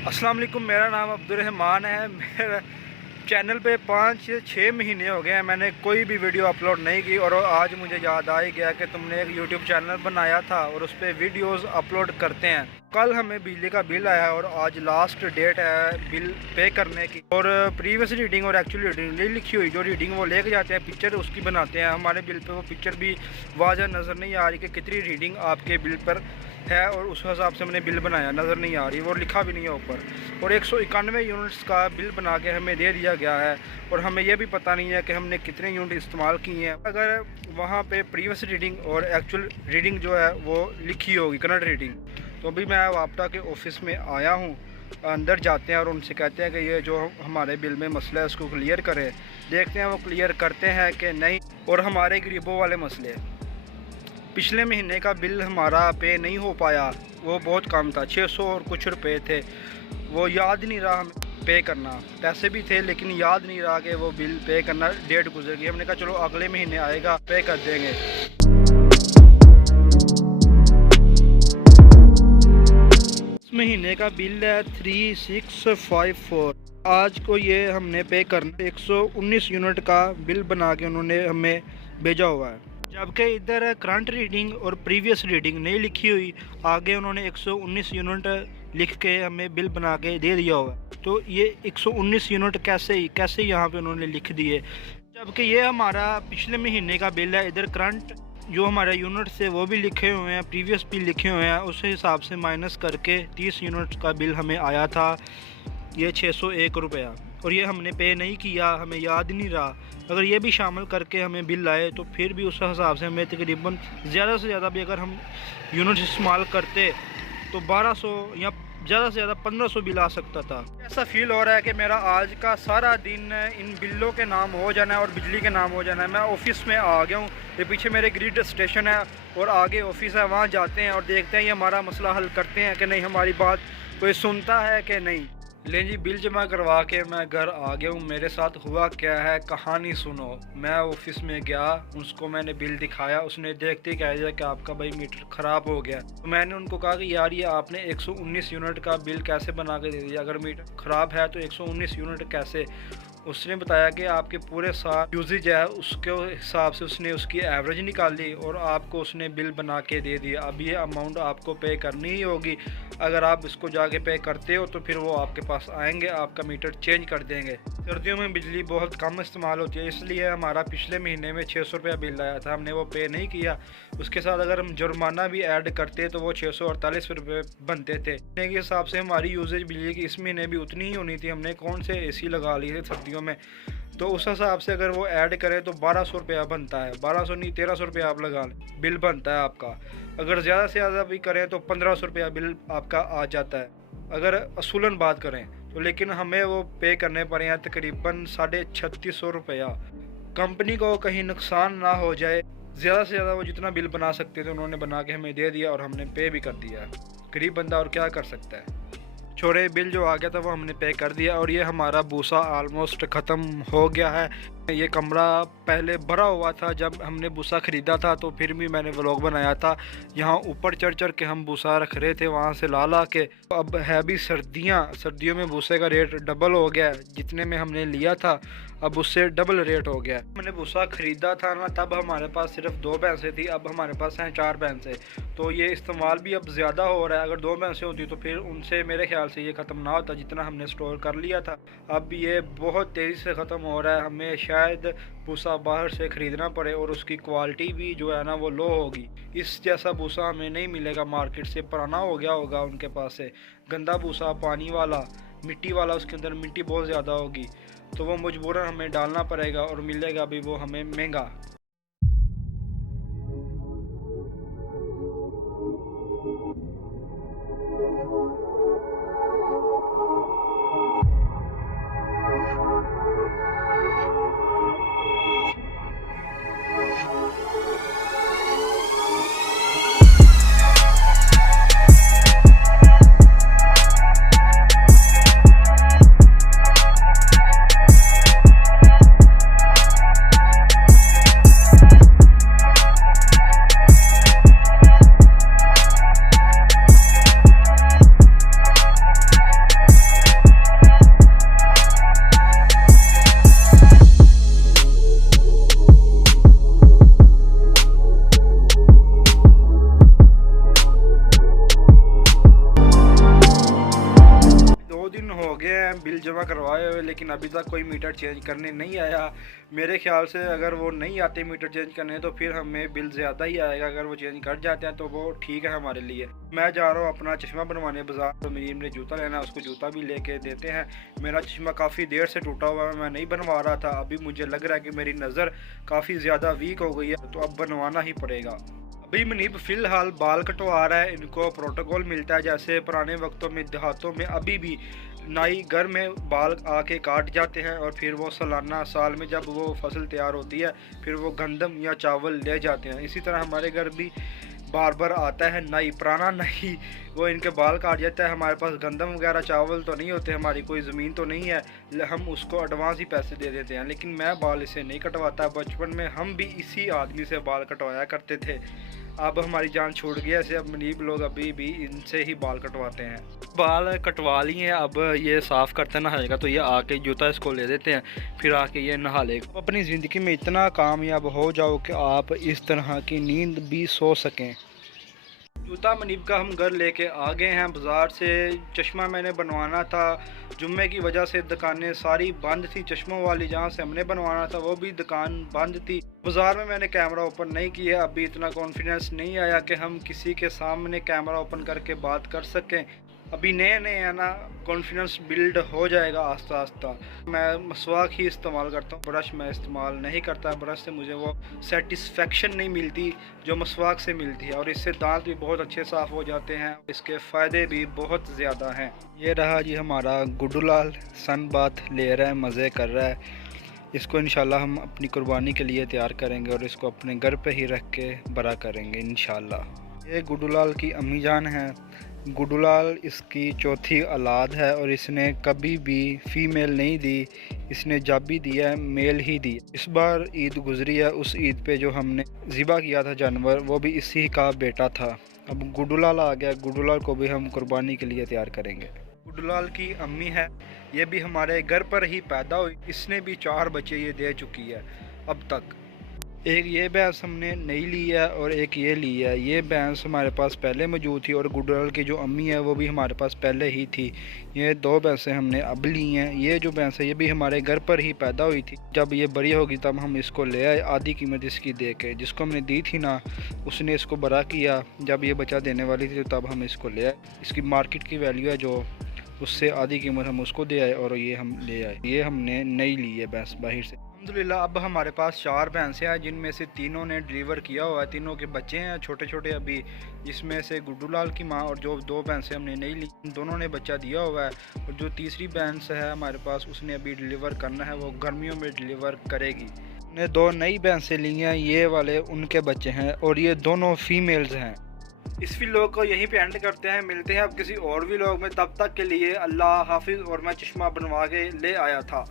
अस्सलाम वालेकुम, मेरा नाम अब्दुर्रहमान है। मेरा चैनल पे 5 से 6 महीने हो गए हैं, मैंने कोई भी वीडियो अपलोड नहीं की और आज मुझे याद आ ही गया कि तुमने एक यूट्यूब चैनल बनाया था और उस पर वीडियोज़ अपलोड करते हैं। कल हमें बिजली का बिल आया और आज लास्ट डेट है बिल पे करने की। और प्रीवियस रीडिंग और एक्चुअल रीडिंग नहीं लिखी हुई, जो रीडिंग वो लेके जाते हैं पिक्चर उसकी बनाते हैं। हमारे बिल पे वो पिक्चर भी वाज़ह नज़र नहीं आ रही कि कितनी रीडिंग आपके बिल पर है और उस हिसाब से हमने बिल बनाया, नज़र नहीं आ रही, वो लिखा भी नहीं है ऊपर। और 191 यूनिट्स का बिल बना के हमें दे दिया गया है और हमें यह भी पता नहीं है कि हमने कितने यूनिट इस्तेमाल किए हैं। अगर वहाँ पे प्रीवियस रीडिंग और एक्चुअल रीडिंग जो है वो लिखी होगी, करंट रीडिंग, तो अभी मैं वापटा के ऑफिस में आया हूँ। अंदर जाते हैं और उनसे कहते हैं कि ये जो हमारे बिल में मसला है उसको क्लियर करें। देखते हैं वो क्लियर करते हैं कि नहीं। और हमारे गरीबों वाले मसले, पिछले महीने का बिल हमारा पे नहीं हो पाया, वो बहुत कम था, 600 और कुछ रुपए थे। वो याद नहीं रहा हमें पे करना, पैसे भी थे लेकिन याद नहीं रहा कि वो बिल पे करना, डेट गुजर गई। हमने कहा चलो अगले महीने आएगा, पे कर देंगे। इस महीने का बिल है 3654। आज को ये हमने पे करना, 119 यूनिट का बिल बना के उन्होंने हमें भेजा हुआ है। जबकि इधर करंट रीडिंग और प्रीवियस रीडिंग नहीं लिखी हुई, आगे उन्होंने 119 यूनिट लिख के हमें बिल बना के दे दिया हुआ। तो ये 119 यूनिट कैसे यहाँ पे उन्होंने लिख दिए, जबकि ये हमारा पिछले महीने का बिल है। इधर करंट जो हमारे यूनिट्स है वो भी लिखे हुए हैं, प्रीवियस बिल लिखे हुए हैं, उस हिसाब से माइनस करके 30 यूनिट का बिल हमें आया था, ये 601 रुपया। और ये हमने पे नहीं किया, हमें याद नहीं रहा। अगर ये भी शामिल करके हमें बिल आए तो फिर भी उस हिसाब से हमें तकरीबन ज़्यादा से ज़्यादा भी अगर हम यूनिट इस्तेमाल करते तो 1200 या ज़्यादा से ज़्यादा 1500 बिल आ सकता था। ऐसा फील हो रहा है कि मेरा आज का सारा दिन इन बिलों के नाम हो जाना है और बिजली के नाम हो जाना है। मैं ऑफिस में आ गया हूँ, ये पीछे मेरे ग्रिड स्टेशन है और आगे ऑफिस है, वहाँ जाते हैं और देखते हैं ये हमारा मसला हल करते हैं कि नहीं, हमारी बात कोई सुनता है कि नहीं। लें जी, बिल जमा करवा के मैं घर आ गया हूँ। मेरे साथ हुआ क्या है कहानी सुनो। मैं ऑफिस में गया, उसको मैंने बिल दिखाया, उसने देखते ही कह दिया कि आपका भाई मीटर ख़राब हो गया। तो मैंने उनको कहा कि यार ये आपने 119 यूनिट का बिल कैसे बना के दे दिया, अगर मीटर ख़राब है तो 119 यूनिट कैसे। उसने बताया कि आपके पूरे साल यूजेज है उसके हिसाब से उसने उसकी एवरेज निकाली और आपको उसने बिल बना के दे दिया। अब ये अमाउंट आपको पे करनी ही होगी। अगर आप इसको जाके पे करते हो तो फिर वो आपके पास आएंगे, आपका मीटर चेंज कर देंगे। सर्दियों में बिजली बहुत कम इस्तेमाल होती है, इसलिए हमारा पिछले महीने में 600 रुपया बिल आया था, हमने वो पे नहीं किया। उसके साथ अगर हम जुर्माना भी ऐड करते तो वो 648 रुपये बनते थे। महीने के हिसाब से हमारी यूजेज बिजली की इस महीने भी उतनी ही होनी थी। हमने कौन से AC लगा लिए थे सर्दियों में, तो उस हिसाब से अगर वो ऐड करें तो 1200 रुपया बनता है। 1200 नहीं, 1300 रुपया आप लगा लें, बिल बनता है आपका। अगर ज़्यादा से ज़्यादा भी करें तो 1500 रुपया बिल आपका आ जाता है, अगर असूलन बात करें तो। लेकिन हमें वो पे करने पड़े हैं तकरीबन 3650 रुपया। कंपनी को कहीं नुकसान ना हो जाए, ज़्यादा से ज़्यादा वो जितना बिल बना सकते थे उन्होंने बना के हमें दे दिया और हमने पे भी कर दिया। गरीब बंदा और क्या कर सकता है। छोड़े, बिल जो आ गया था वो हमने पे कर दिया। और ये हमारा भूसा आलमोस्ट ख़त्म हो गया है। ये कमरा पहले भरा हुआ था जब हमने भूसा ख़रीदा था, तो फिर भी मैंने व्लॉग बनाया था। यहाँ ऊपर चढ़ चढ़ के हम भूसा रख रहे थे, वहाँ से ला ला के। अब है भी सर्दियों में भूसे का रेट डबल हो गया है, जितने में हमने लिया था अब उससे डबल रेट हो गया। मैंने भूसा ख़रीदा था ना, तब हमारे पास सिर्फ 2 भैंसें थी, अब हमारे पास हैं 4 भैंसें। तो ये इस्तेमाल भी अब ज़्यादा हो रहा है। अगर 2 भैंसें होती तो फिर उनसे मेरे ख्याल से ये ख़त्म ना होता जितना हमने स्टोर कर लिया था। अब ये बहुत तेज़ी से ख़त्म हो रहा है। हमें शायद भूसा बाहर से ख़रीदना पड़े और उसकी क्वालिटी भी जो है ना वो लो होगी। इस जैसा भूसा हमें नहीं मिलेगा मार्केट से, पुराना हो गया होगा उनके पास से। गंदा भूसा, पानी वाला, मिट्टी वाला, उसके अंदर मिट्टी बहुत ज़्यादा होगी, तो वो मजबूरन हमें डालना पड़ेगा और मिलेगा भी वो हमें महंगा। हैं बिल जमा करवाए हुए, लेकिन अभी तक कोई मीटर चेंज करने नहीं आया। मेरे ख्याल से अगर वो नहीं आते मीटर चेंज करने तो फिर हमें बिल ज़्यादा ही आएगा। अगर वो चेंज कर जाते हैं तो वो ठीक है हमारे लिए। मैं जा रहा हूँ अपना चश्मा बनवाने बाज़ार, तो मेरे जूता लेना है, उसको जूता भी लेके देते हैं। मेरा चश्मा काफ़ी देर से टूटा हुआ है, मैं नहीं बनवा रहा था। अभी मुझे लग रहा है कि मेरी नज़र काफ़ी ज़्यादा वीक हो गई है, तो अब बनवाना ही पड़ेगा। अभी मुनीब फ़िलहाल बाल कटवा रहा है। इनको प्रोटोकॉल मिलता है, जैसे पुराने वक्तों में देहातों में अभी भी नाई घर में बाल आके काट जाते हैं और फिर वो सालाना साल में जब वो फसल तैयार होती है फिर वो गंदम या चावल ले जाते हैं। इसी तरह हमारे घर भी बार बार आता है नाई, पुराना नाई, वो इनके बाल काट जाता है। हमारे पास गंदम वगैरह चावल तो नहीं होते, हमारी कोई ज़मीन तो नहीं है, हम उसको एडवांस ही पैसे दे देते हैं। लेकिन मैं बाल इसे नहीं कटवाता। बचपन में हम भी इसी आदमी से बाल कटवाया करते थे। अब हमारी जान छूट गई ऐसे, अब मुनीब लोग अभी भी इनसे ही बाल कटवाते हैं। बाल कटवा लिए हैं, अब ये साफ़ करते नहाएगा तो ये आके जूता इसको ले देते हैं, फिर आके ये नहा लेगा। अपनी ज़िंदगी में इतना कामयाब हो जाओ कि आप इस तरह की नींद भी सो सकें। जूता मुनीब का हम घर लेके आ गए हैं बाज़ार से। चश्मा मैंने बनवाना था, जुम्मे की वजह से दुकानें सारी बंद थी। चश्मों वाली जहाँ से हमने बनवाना था वो भी दुकान बंद थी। बाज़ार में मैंने कैमरा ओपन नहीं किया, अभी इतना कॉन्फिडेंस नहीं आया कि हम किसी के सामने कैमरा ओपन करके बात कर सकें। अभी नए नए है ना, कॉन्फिडेंस बिल्ड हो जाएगा आस्ता आस्ता। मैं मसवाक ही इस्तेमाल करता हूँ, ब्रश मैं इस्तेमाल नहीं करता। ब्रश से मुझे वो सेटिस्फेक्शन नहीं मिलती जो मसवाक से मिलती है, और इससे दांत भी बहुत अच्छे साफ़ हो जाते हैं। इसके फ़ायदे भी बहुत ज़्यादा हैं। ये रहा जी हमारा गुड्डू लाल, सन बात ले रहा है, मज़े कर रहा है। इसको इंशाल्लाह हम अपनी कुर्बानी के लिए तैयार करेंगे और इसको अपने घर पे ही रख के बड़ा करेंगे इंशाल्लाह। ये गुड्डू लाल की अम्मी जान है। गुड्डू लाल इसकी चौथी औलाद है और इसने कभी भी फ़ीमेल नहीं दी, इसने जब भी दिया है मेल ही दी। इस बार ईद गुजरी है, उस ईद पे जो हमने ज़िबा किया था जानवर, वो भी इसी का बेटा था। अब गुड्डू लाल आ गया, गुड्डू लाल को भी हम कुर्बानी के लिए तैयार करेंगे। गुड्डू लाल की अम्मी है, ये भी हमारे घर पर ही पैदा हुई। इसने भी 4 बच्चे ये दे चुकी है अब तक। एक ये भैंस हमने नई ली है और एक ये ली है। ये भैंस हमारे पास पहले मौजूद थी और गुड्डू लाल की जो अम्मी है वो भी हमारे पास पहले ही थी। ये 2 भैंसें हमने अब ली हैं। ये जो भैंस है ये भी हमारे घर पर ही पैदा हुई थी। जब ये बड़ी होगी तब हम इसको ले आए, आधी कीमत इसकी दे के। जिसको हमने दी थी ना उसने इसको बड़ा किया, जब ये बच्चा देने वाली थी तब हम इसको ले आए। इसकी मार्केट की वैल्यू है जो, उससे आधी कीमत हम उसको दे आए और ये हम ले आए। ये हमने नई ली है भैंस बाहर से। अल्हम्दुलिल्लाह अब हमारे पास 4 भैंसें हैं, जिनमें से 3 ने डिलीवर किया हुआ है। 3 के बच्चे हैं छोटे छोटे अभी, जिसमें से गुड्डू लाल की माँ और जो 2 भैंसें हमने नहीं ली, दोनों ने बच्चा दिया हुआ है। और जो तीसरी भैंस है हमारे पास उसने अभी डिलीवर करना है, वो गर्मियों में डिलीवर करेगी। हमने 2 नई भैंसें ली हैं, ये वाले उनके बच्चे हैं और ये दोनों फीमेल्स हैं। इस व्लॉग को यहीं पे एंड करते हैं, मिलते हैं अब किसी और व्लॉग में। तब तक के लिए अल्लाह हाफिज़। और मैं चश्मा बनवा के ले आया था।